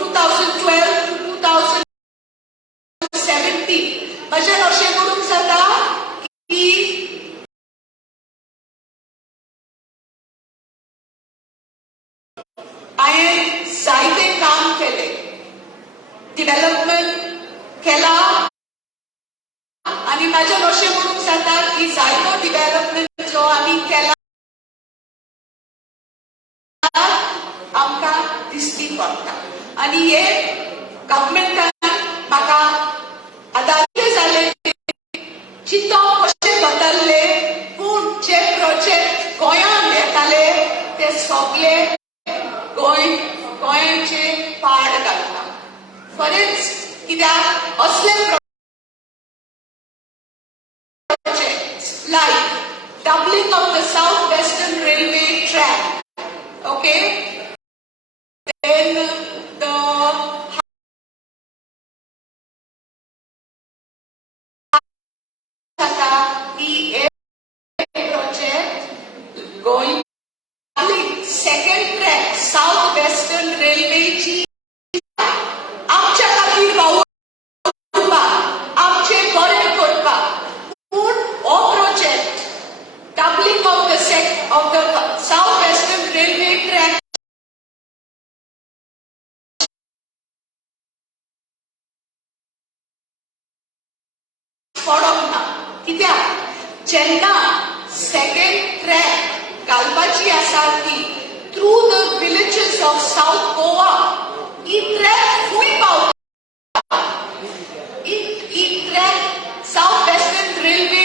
2012 to 2017 म्हजें अशें करूंक जाता की हांवें जायतें काम केलें, डेव्हलपमेंट केला आनी म्हजें अशें म्हणूंक जाता की जायतो डेव्हलपमेंट जो आमी केला आमकां दिश्टी पडटा आनी हे गव्हर्मेंटान म्हाका आदारलें जालें चिंतप कशें बदलले पूण जे प्रोजेक्ट गोंयांत येताले ते सगळे गोंयचे पाड घालता. खरेंच कित्याक असले projects like doubling of the South Western Railway track, okay, then the project going second track South Western Railway ची आमच्या खातीर आमचे बरें करपाक पूण हो project doubling of the South Western Railway track पडोंक ना. कित्याक जेन्ना सेकंड ट्रॅक घालपाची आसा ती through the villages of south Goa ही ट्रॅक खूंय पावता. ही track south western railway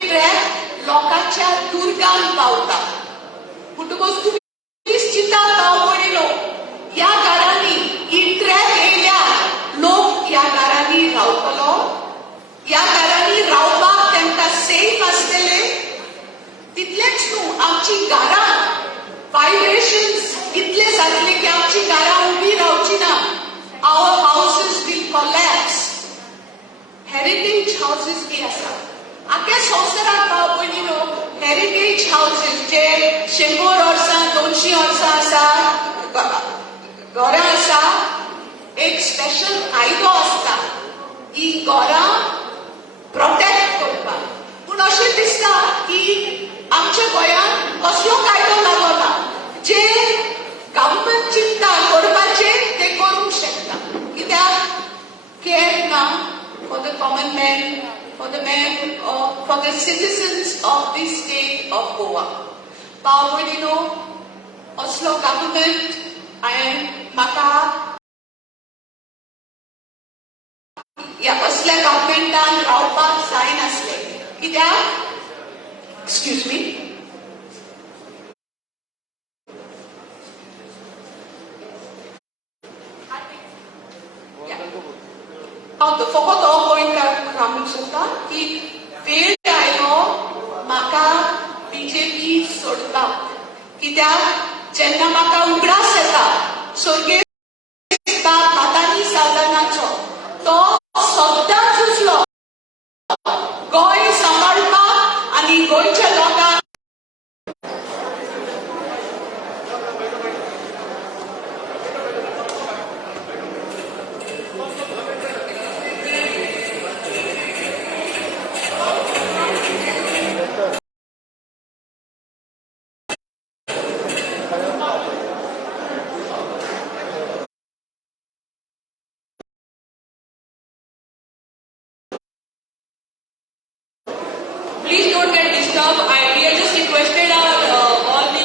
track लोकांच्या दुर्गान पावता. म्हणटकच तुमी चिंता भाव भयणीनो, ह्या घरांनी ही ट्रॅक येयल्यार लोक ह्या घरांनी रावतलो, ह्या घरांनी रावपाक तांकां सेफ आसतले. तितलेंच न्हू, आमची घरां वायब्रेशन्स इतले जातले की आमची घरां उबी रावची ना. Our houses will collapse. Heritage houses बी आसा आख्या संवसारांत भाव भयणीनो. हेरिटेज हाऊसेस जे 100 वर्सां 200 वर्सां आसा घरां आसा, एक स्पेशल कायदो आसता ही घरां प्रोटेक्ट करपाक. पूण अशें दिसता की आमच्या गोंयांत कसलो कायदो लागना. जे गव्हर्मेंट चिंता करपाचें ते करूंक शकता. कित्याक केअर ना for the common man, for the citizens of this state of Goa. भाव भयणीनो, असलो गव्हर्मेंट म्हाका असल्या गव्हर्मेंटान रावपाक जायनासलें. कित्याक एक्सक्यूज मी, फकत हो पॉयंट सांगूंक सोदता की वेळ आयलो म्हाका बीजेपी सोडपाक. कित्याक जेन्ना म्हाका उगडास येता स्वर्गीय मातानी सावदानाचो, तो सद्दां झुजलो गोंय सांबाळपाक आनी गोंयच्या लोकांक please don't get disturbed. We are just requested all the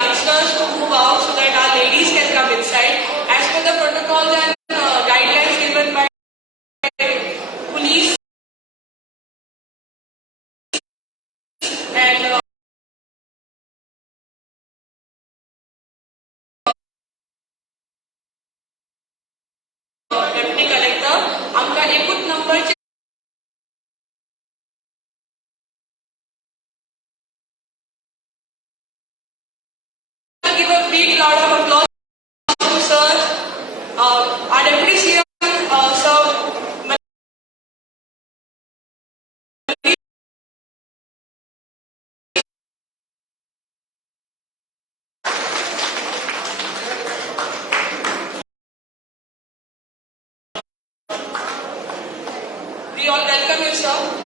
youngsters to move out so that our ladies can come inside. As per the protocols and guidelines given by police and deputy collector, आमकां एकूच नंबरचे give a big round of applause to sir, our deputy CM, sir We all welcome you, sir.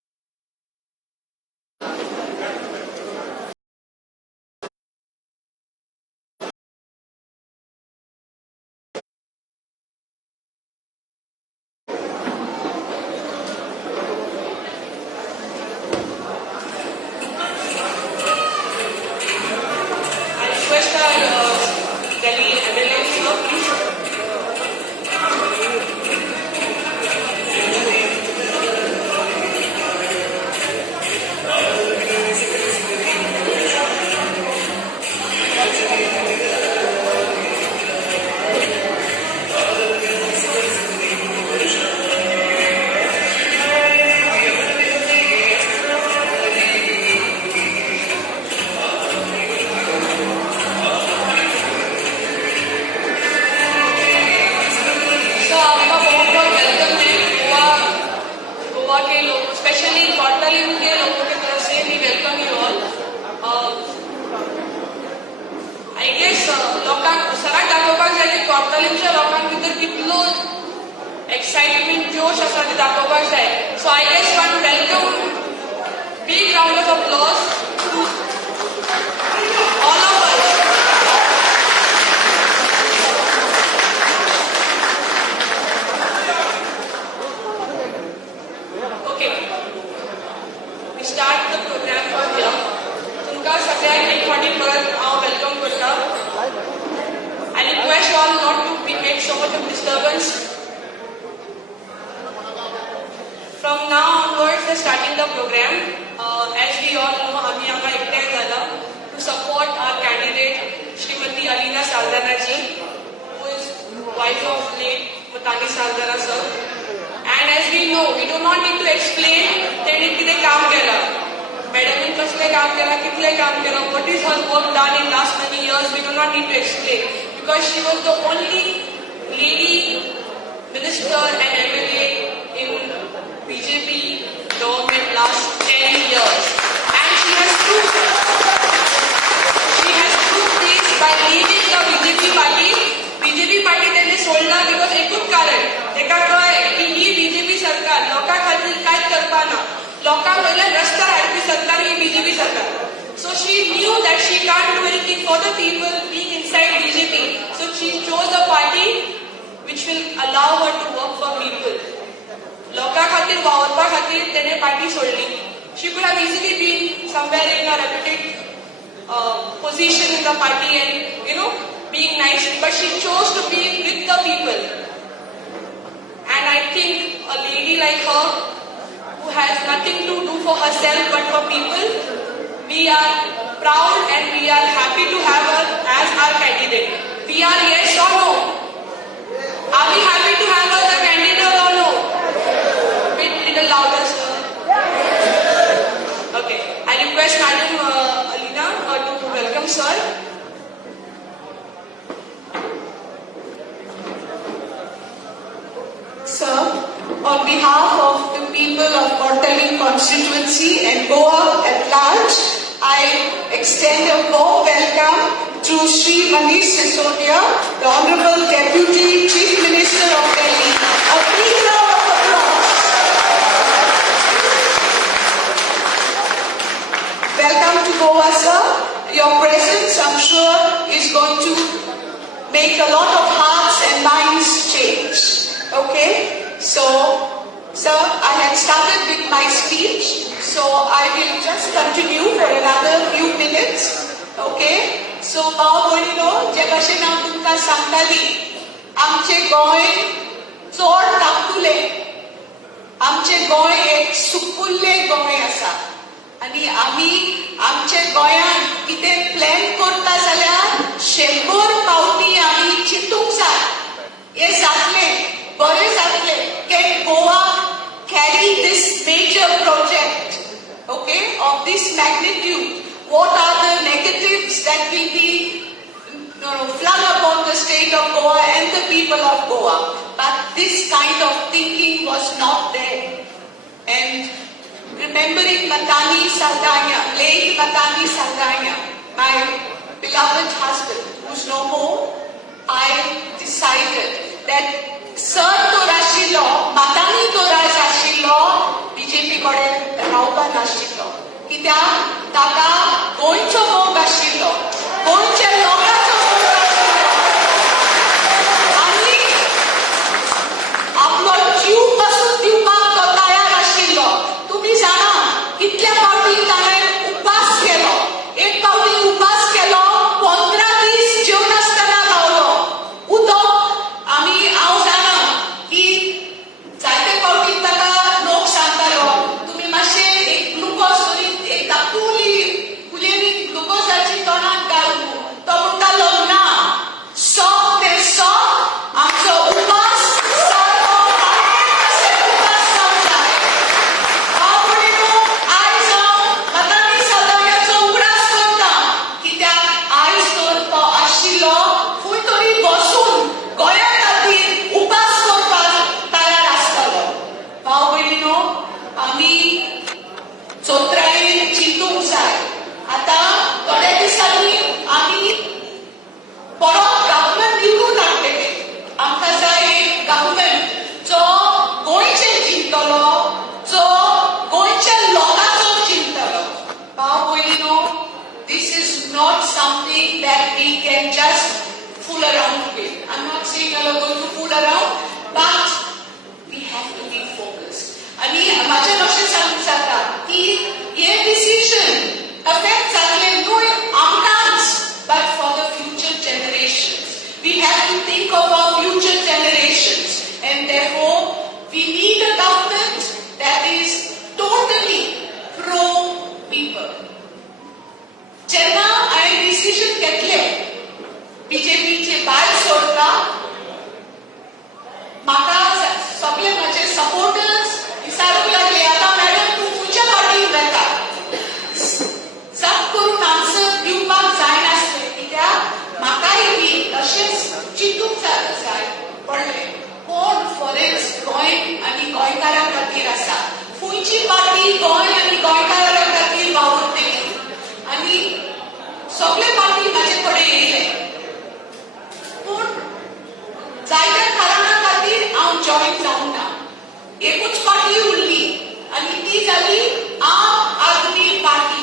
I request our Delhi MLA, sir, please. So आपका बहुत बहुत welcome है गोवा के लोग, specially कॉटलिंग के लोगों की तरफ से भी welcome you all. I guess लोकांक सगळ्यात दाखोवपाक जाय की कॉटलिंगच्या लोकांक भितर कितलो एक्साइटमेंट जोश आसा ते दाखोवपाक जाय. So I guess one welcome big round of applause to all of us. Okay, we start the program from here. तुमका सगळ्यांक एक फावटी परत हांव वेलकम करता. I request all not to make so much of disturbance. From now onwards, we're starting the program. As we all know, आम्ही आम्हा एकठांय झाला to support our candidate, Srimati Alina Saldana ji, who is wife of late Matani Saldana sir. And as we know, we do not need to explain तेणे कितें काम केलं, मॅडमनी कसलें काम केलं, कितलें काम केलं, what is her work done in last many years, we do not need to explain, because she was the only lady minister and MLA in BJP government last 10 years. And she has proved this by leaving the BJP party. BJP party त्यांनी सोडला because एकूच कारण, तेका कळ्ळें की ही BJP सरकार लोकां खातीर कांयच करपा ना, लोकां वयल्यान रस्त्यार हाडपी सरकार ही BJP सरकार. So she knew that she can't do anything for the people being inside BJP. So she chose a party which will allow her to work for people. लोकां खातीर वावरपा खातीर तेणे पार्टी सोडली. She could have easily been somewhere in a reputed position in the party and being nice, but she chose to be with the people. And I think a lady like her, who has nothing to do for herself but for people, we are proud and we are happy to have her as our candidate. We are yes or no? Are we happy to have her as a candidate or no? Little louder, sir. Okay. I request Madam Alina to welcome sir. Sir, on behalf of the people of Kortaling constituency and Goa at large, I extend a warm welcome to Shri Manish Sisodia, the Honorable Deputy Chief Minister of Delhi. A big round of applause. Welcome to Goa, sir. Your presence, I'm sure, is going to make a lot of hearts and minds change. Okay? So, sir, I had started with my speech, so I will just continue for another few minutes. Okay? So, भाव भयणीनो, जे भशेन हांव तुमकां सांगताली, आमचे गोंय चोड धाकटुले, आमचे गोंय एक सुकुल्ले गोंय आसा. आणि आमी आमचे गोंयान कितें प्लॅन करता जाल्यार 100 पावटी आमी चिंतूंक जाय. हें जातलें, बरें जातलें. Can Goa carry this major project, okay, of this magnitude? What are the negatives that will be flung upon the state of Goa and the people of Goa? But this kind of thinking was not there. And remembering Matani Saldana, late Matani Saldana, my beloved husband, who's no more, I decided that Sir to Rashilo, Matani to Rashilo, कडेन रावपा नाशिल्लो, कित्याक ताका गोंयचो मोग आशिल्लो, गोंयच्या लोकांचो मोग आशिल्लो आनी आपलो जीव पासून दिवपाक तो तयार आशिल्लो. तुम्ही जाणा कितल्या फावटी ताणें उपास केलो, एक फावटी उपास केलो 15 दीस जेवनासतना रावलो. उदक हांव जाणा की जायते फावटी ताका लोक सांगतालो तुमी मातशे एक ग्लुकोज करून एक कुलेनी ग्लुकोजाची तोंडाक घाल. तो म्हणटालो ना, सोप ते सोप आमचो उपास सारको उपास जावंक जाय. हांव म्हणून आयज मतांनी सदांचो उगडास करता, कित्याक आयज तर तो आशिल्लो खंय तरी बसून गोंया खातीर उपास करपाक तयार आसतालो. भाव भयणीनो, आमी चोत्रायेन चिंतूंक जाय. आतां थोड्या दिसांनी आमी परत गव्हर्मेंट निवडून हाडटले. आमकां जाय एक गव्हर्मेंट जो गोंयचें चिंतलो, जो गोंयच्या लोकांचो चिंतलो. भाव भयणीनो, this is not something that we can just fool around with. I'm not saying we are going to fool around, but we have to be focused. आणि माझ्या लक्षात सांगूंक जाता की हे डिसिजन affect जातले न्हय आमकांच, but for the future generations. We have to think of our future generations, and therefore we need a government that is totally pro people. जेन्ना हांवें डिसिजन घेतलें बीजेपीचे भायर सोडटा, म्हाका सगळे म्हाजे सपोर्टर्स विचारूंक लागले, आतां मॅडम तूं खंयच्या पार्टीन वता? झप करून आन्सर दिवपाक जायनासलें, कित्याक म्हाकाय बी तशेंच चिंतूंक जाय पडलें कोण फॉरेन्स गोंय आनी गोंयकारां खातीर आसा, खंयची पार्टी गोंय आनी गोंयकारां खातीर वावुरतली. आनी सगळे पार्टी म्हाजे कडेन येयले, पूण जायत्या कारणां खातीर हांव जॉयन जावंक ना. एकूच पार्टी उरली आनी ती जाली आम आदमी पार्टी.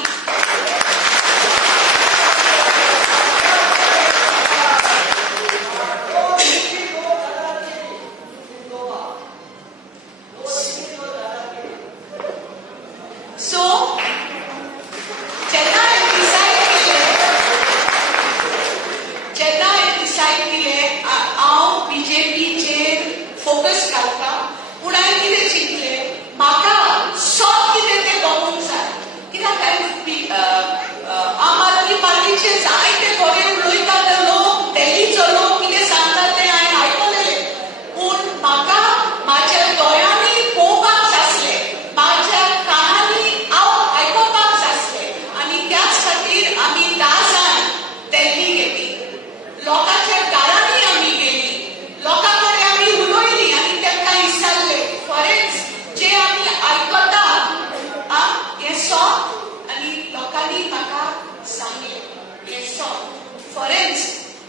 सो जेन्ना हांवें डिसायड केलें हांव बीजेपीचेर फोकस घालता, पूण हांवें कितें चिंतलें, म्हाका सोप कितें तें बगूंक जाय. कित्याक आम आदमी पार्टीचे जायते बरे उलयता ते लोक, दिल्लीचो लोक कितें सांगता तें हांवें आयकलें, पूण म्हाका म्हाज्या दोळ्यांनी पळोवपाक जाय, म्हाज्या कानांनी हांव आयकोपाक जाय. आनी त्याच खातीर आमी 10 जाण दिल्ली गेली, लोकांच्या घरांनी आमी गेली, लोकां कडेन आमी उलयलीं आनी तांकां विचारलें फॉरेन्स जे आमी आयकता हें सोप. आनी लोकांनी म्हाका सांगलें हें सोप फॉरेन्स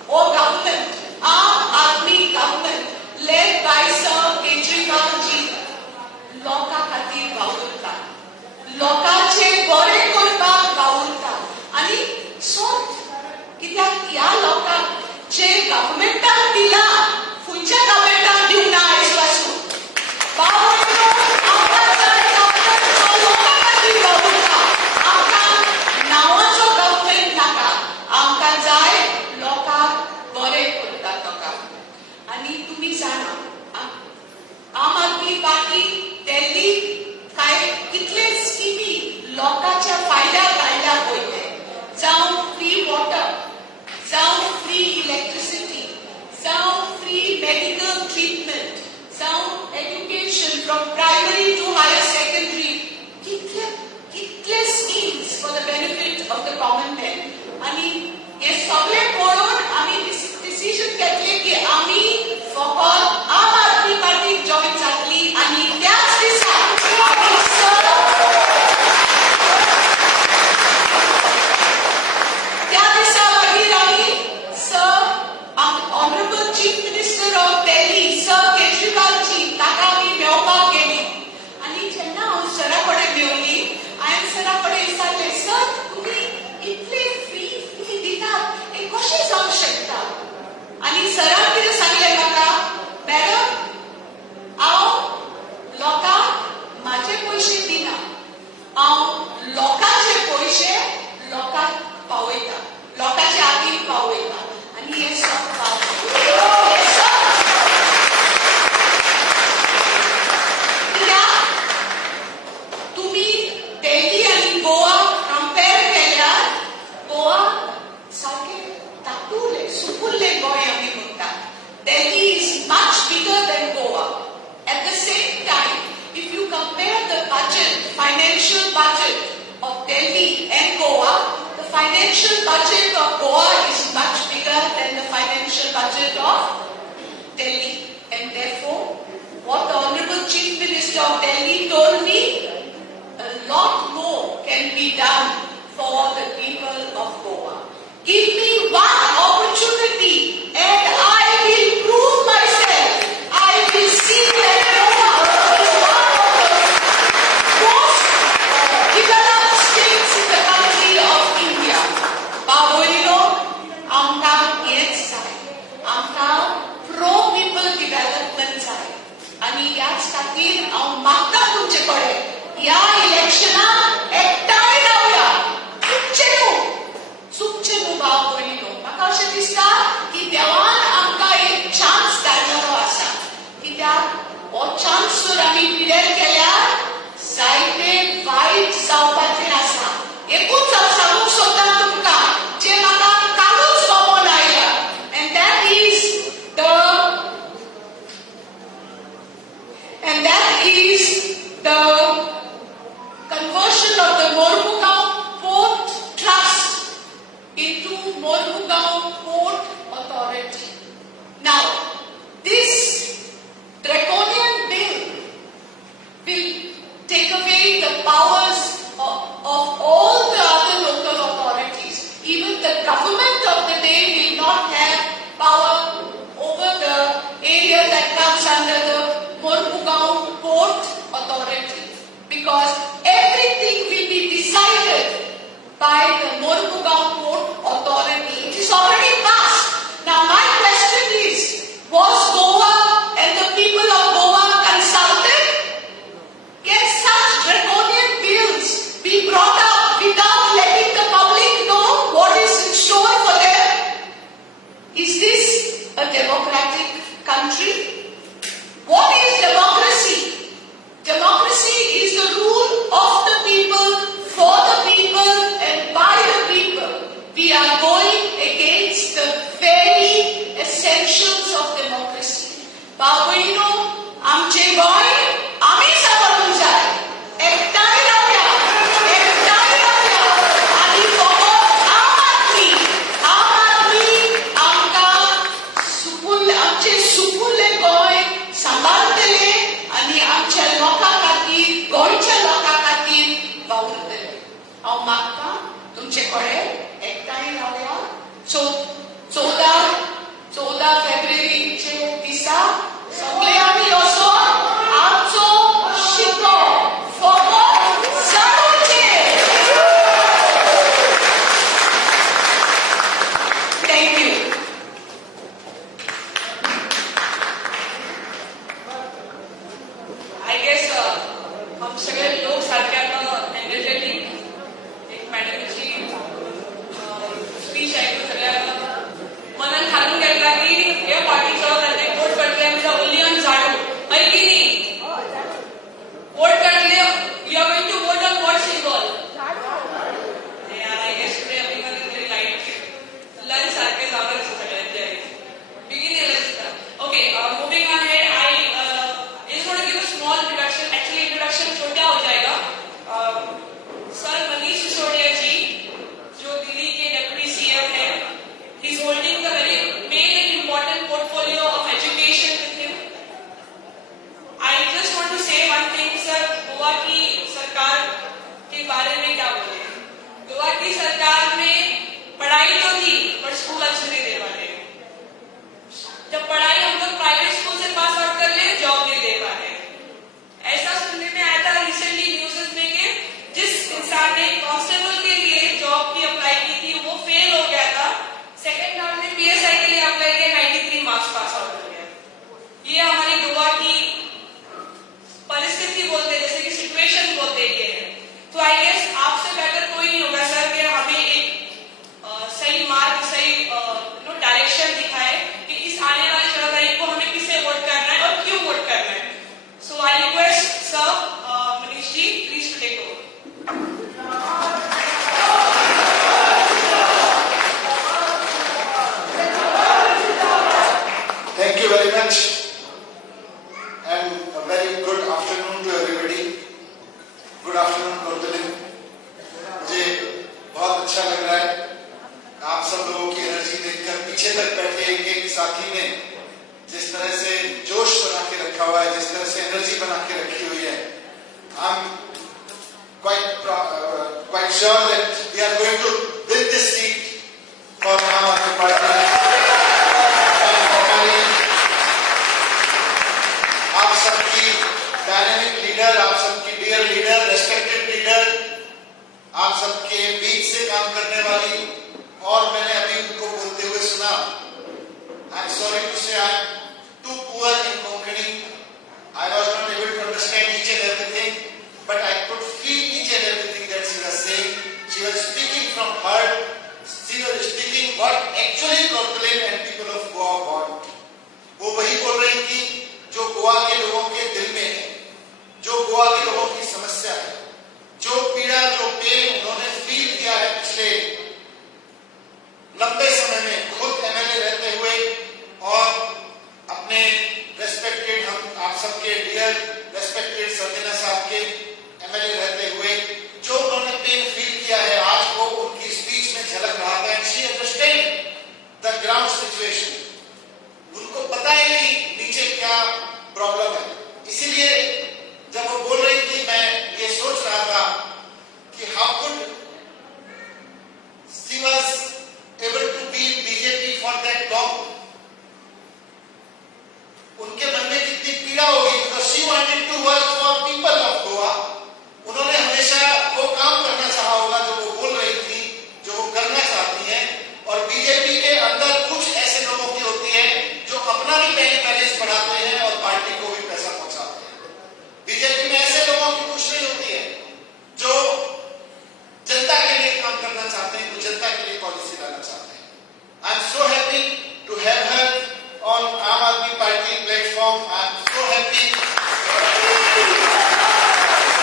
हो government Aam Aadmi government led by sir Kejriwal ji लोकां खातीर वावुरता, लोकांचें बरें करपाक वावुरता. आनी सोप कित्याक ह्या लोकांक जे गव्हर्मेंटान दिला, खंयच्या गव्हर्मेंटान दिवंक ना आयज पासून. आमकां जाय गव्हर्मेंट जो लोकां खातीर वावुरता. आमकां नांवाचो गव्हर्मेंट नाका, आमकां जाय लोकांक बरें करता तो काम. आनी तुमी जाणा आम आदमी पार्टी दिल्लीत कितले स्किमी लोकांच्या फायद्याक हाडल्या पळय ते, जावं फ्री वॉटर, जावं फ्री इलेक्ट्रिसिटी, जावं फ्री मेडिकल ट्रीटमेंट, जावं education from primary to higher secondary, कितले schemes for the benefit of the common man. आनी हे सगळे पळोवन आमी डिसिजन घेतले की आमी फकत आम आदमी पार्टीक जॉयन जातली. आनी त्याच दिसा त्या दिसा मागीर आमी sir honourable chief minister of Delhi sir Kejriwal ji ताका आमी मेळपाक गेली. आनी जेन्ना हांव सरा कडेन financial budget of Goa is much bigger than the financial budget of Delhi. And therefore, what the Honorable Chief Minister of Delhi told me, a lot more can be done for the people of Goa. Give me one opportunity and I will prove myself. I will see that Goa is one of the most developed states in the country of India. Baboino, amka yes side. Amka pro-people development side. आणि याच खातीर हांव मागता तुमचे कडेन ह्या इलेक्शनाक एकठांय रावया. चुकचे न्हू भाव भयणीनो. म्हाका अशें दिसता की देवान आमकां एक चान्स धाडलेलो आसा. कित्याक हो चान्स जर आमी पिड्यार केल्यार जायते वायट जावपाचें आसा. एकूच हांव सांगूंक सोदता तुमकां जें म्हाका कालूच कॉमन आयला. And that is the conversion of the Mormugao Port Trust into Mormugao Port Authority. Now, this draconian bill will take away the powers of all the other local authorities. Even the government of the day will not have power over the area that comes under the Mormugao Port Authority, because everything will be decided by the Mormugao Port Authority. It is already passed. Now my question is, was Goa and the people of Goa consulted? Can such draconian bills be brought up without letting the public know what is in store for them? Is this a democratic country? What is democracy? Democracy is the rule of the people, for the people, and by the people. We are going against the very essentials of democracy. Baboino, आमचे गोंय आमी सांबाळूंक जाय. एकठांय रावया. आनी फकत आम आदमी आमकां आमचें सुपुल्लें गोंय सांबाळटले आनी आमच्या लोकां खातीर, गोंयच्या लोकां खातीर वावुरतले. हांव मागतां तुमचे कडेन एकठांय रावया. 14 फेब्रुवारीचे दिसा सगळे आमी वचून आमचो शिक्को फकत जाणूचे. थँक्यू. I guess हम सगळे लोक सारखे आता एनर्जेटिक एक मॅडमची स्पीच ऐकून सगळ्यांना मनात घालून घेतला की हे पार्टीचो तांचे वोट करतले आमचे ओन्ली ऑन झाडू मागीर की न्ही वोट करतले you are going to vote on what symbol. I guess today everyone is very light lunch सारखे जावं सगळ्यांचे बेगीन येयला दिसता. Okay, moving on head I just want to give a small introduction. Actually, introduction छोटा हो जाएगा. सर मनीष सिसोदिया जी, जो दिल्ली के डेप्यूटी सीएम हैं, he is holding the very main and important portfolio of education with him. I just want to say one thing, sir. Goa की सरकार के बारे में क्या बोले? गोवा की सरकार में पढ़ाई तो थी, पर स्कूल अच्छे नहीं दे पाते. जब पढ़ाई हम लोग प्राइवेट स्कूल से पास आउट कर ले, जॉब नहीं दे पा रहे. ऐसा सुनने में आया था रिसेंटली न्यूज़ में कि जिस इंसान ने कांस्टेबल के लिए जॉब की अप्लाई की थी वो फेल हो गया था. सेकंड राउंड में पीएसआई के लिए अप्लाई किया, 93 मार्क्स पास आउट हो गया. ये हमारी गोवा की परिस्थिति बोलते हैं, जैसे कि सिचुएशन बोलते हैं. तो आई गेस आपसे बेटर कोई नहीं होगा सर कि हमें एक सही मार्ग, सही डायरेक्शन दिखाए कि इस आने वाले 14 तारीख को हमें किसे वोट करना है और क्यों वोट करना है. So I request sir Manish ji please to take over. Thank you very much and a very good afternoon to everybody. Good afternoon, Gurdalim. मुझे बहुत अच्छा लग रहा है आप सब लोगों की एनर्जी देखकर पीछे तक बैठे एक एक साथी ने जिस तरह से जोश बना के रखा हुआ है, जिस तरह से एनर्जी बना के रखी हुई है, I am quite sure that we are going to win this seat for Aam Aadmi Party. आप सबकी डायनेमिक लीडर, आप सबकी डियर लीडर, रेस्पेक्टेड लीडर, आप सबके बीच से काम करने वाली, और मैंने अभी उनको बोलते हुए सुना, I am sorry to say I am too poor in Konkani, I was not able to understand each and everything, but I could feel each and everything that she was saying. She was speaking from heart. She was speaking what actually Crocodile and people of Goa want. वो वही बोल रही थी जो गोवा के लोगों के दिल में है, जो गोवा के लोगों की समस्या है, जो पीड़ा, जो पेन उन्होंने फील किया है पिछले लंबे समय में, खुद एमएलए रहते हुए और अपने रेस्पेक्टेड, हम आप सबके डियर रेस्पेक्टेड संजना साहब के एमएलए रहते हुए जो उन्होंने पेन फील किया है, आज वो उनकी स्पीच में झलक रहा था। And she understand the ground situation. उनको पता ही नहीं नीचे क्या प्रॉब्लम है, इसीलिए जब वो बोल रही थी मैं ये सोच रहा था कि how could she was able to be BJP for that long. उनके मन में कितनी पीड़ा होगी, because she wanted to work for people of Goa. उन्होंने हमेशा वो काम करना चाहा होगा जो वो बोल रही थी, जो वो करना चाहती हैं। और बीजेपी के अंदर कुछ ऐसे लोगों की होती है जो अपना भी बैंक बैलेंस बढ़ाते हैं और पार्टी को भी पैसा पहुंचाते हैं। बीजेपी में ऐसे लोगों की कुछ नहीं होती है जो जनता के लिए काम करना चाहते हैं, जो जनता के लिए पॉलिसी लाना चाहते हैं। I am so happy to have her on Aam Aadmi Party platform. I am so happy.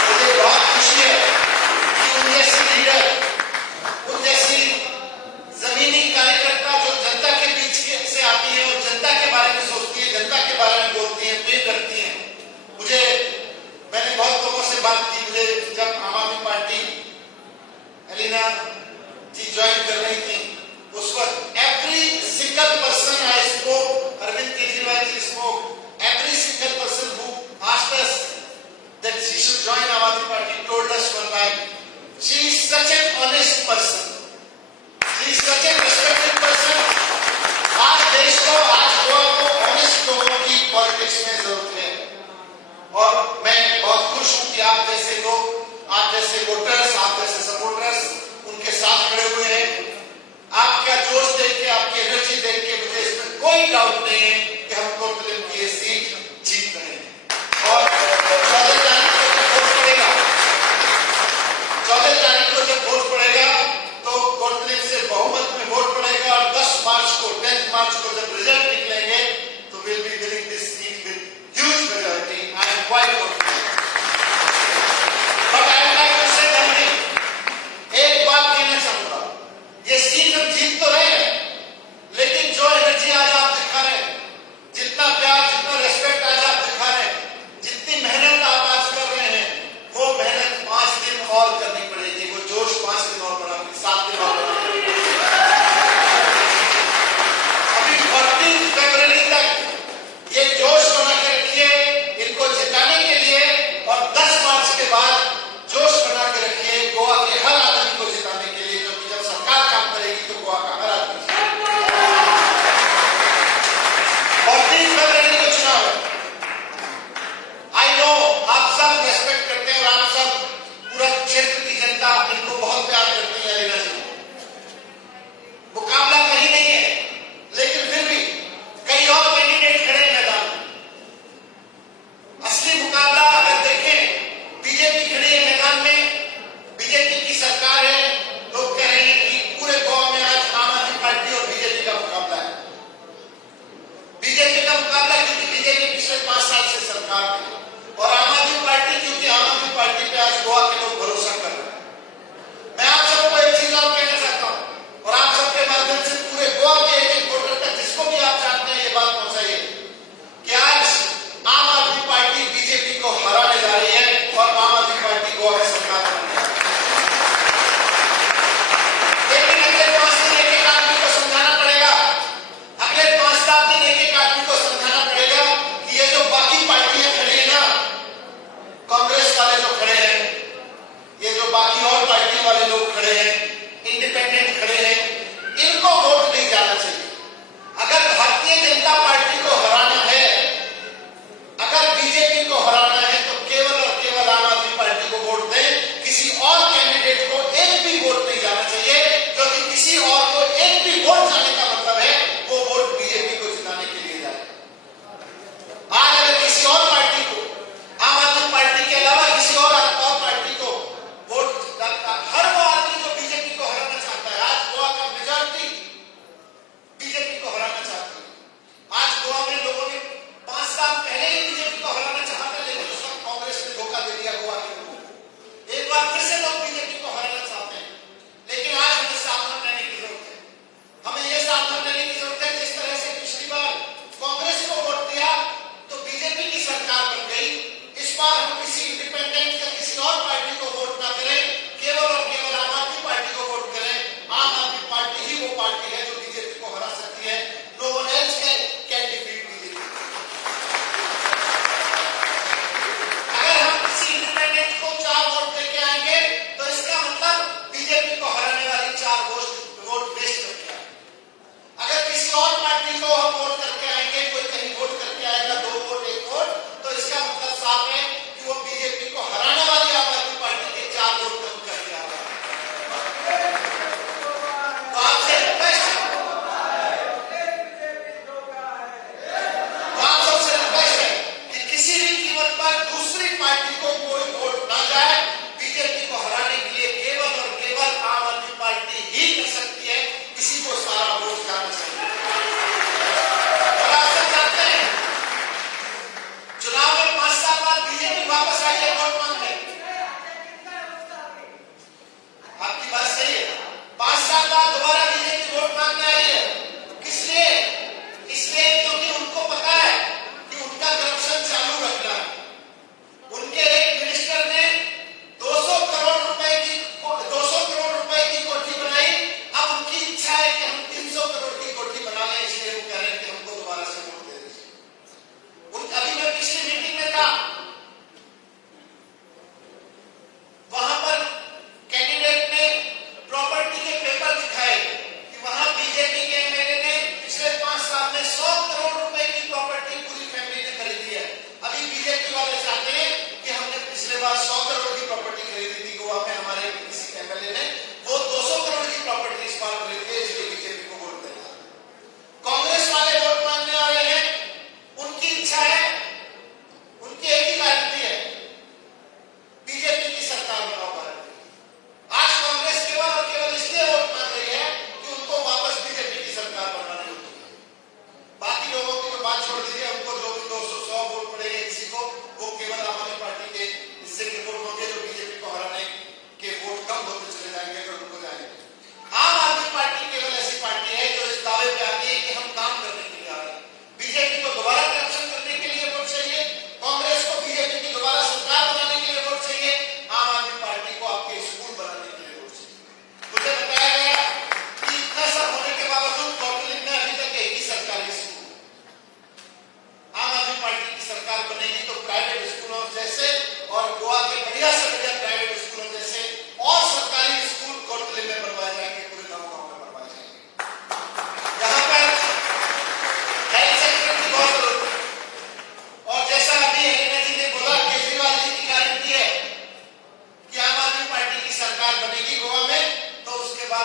मुझे बहुत खुशी है कि उन जैसी लीडर, उन जैसी जमीनी कार्यकर्ता जो जनता के बीच से आती है और जनता के बारे में सोचती है, जनता के बारे में बोलती है, प्रेम रखती है। मुझे, मैंने बहुत लोगों से बात की, मुझे जब आम आदमी पार्टी एलिना जी ज्वाइन कर रही थी उस वक्त every single person I spoke, Arvind Kejriwal ji spoke, every single person who asked us that she should join Aam Aadmi Party told us one line, she is such an honest person, she is such a respected person. आज देश को, आज गोवा को honest लोगों की politics में जरूरत है, और मैं बहुत खुश हूं कि आप जैसे लोग, आप जैसे वोटर्स, आप जैसे सपोर्टर्स उनके साथ खड़े हुए हैं।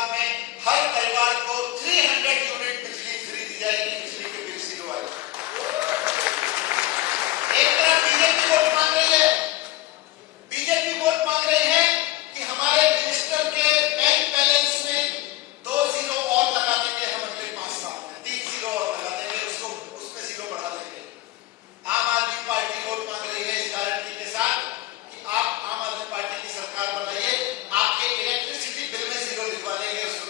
गुजरात में हर परिवार को 300 यूनिट बिजली फ्री दी जाएगी, बिजली के बिल जीरो आएगा। एक तरफ बीजेपी वोट मांग रही है, बीजेपी वोट मांग रही है कि हमारे मिनिस्टर के बैंक बैलेंस में 2 जीरो और लगा देंगे, हम अगले 5 साल में 3 जीरो और लगा देंगे, उसको उसमें जीरो बढ़ा देंगे। आम आदमी पार्टी वोट मांग रही है इस गारंटी के साथ कि आप आम आदमी पार्टी की सरकार बनाइए, आपके इलेक्ट्रिसिटी बिल में जीरो लिखवा देंगे, उसको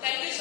Thank you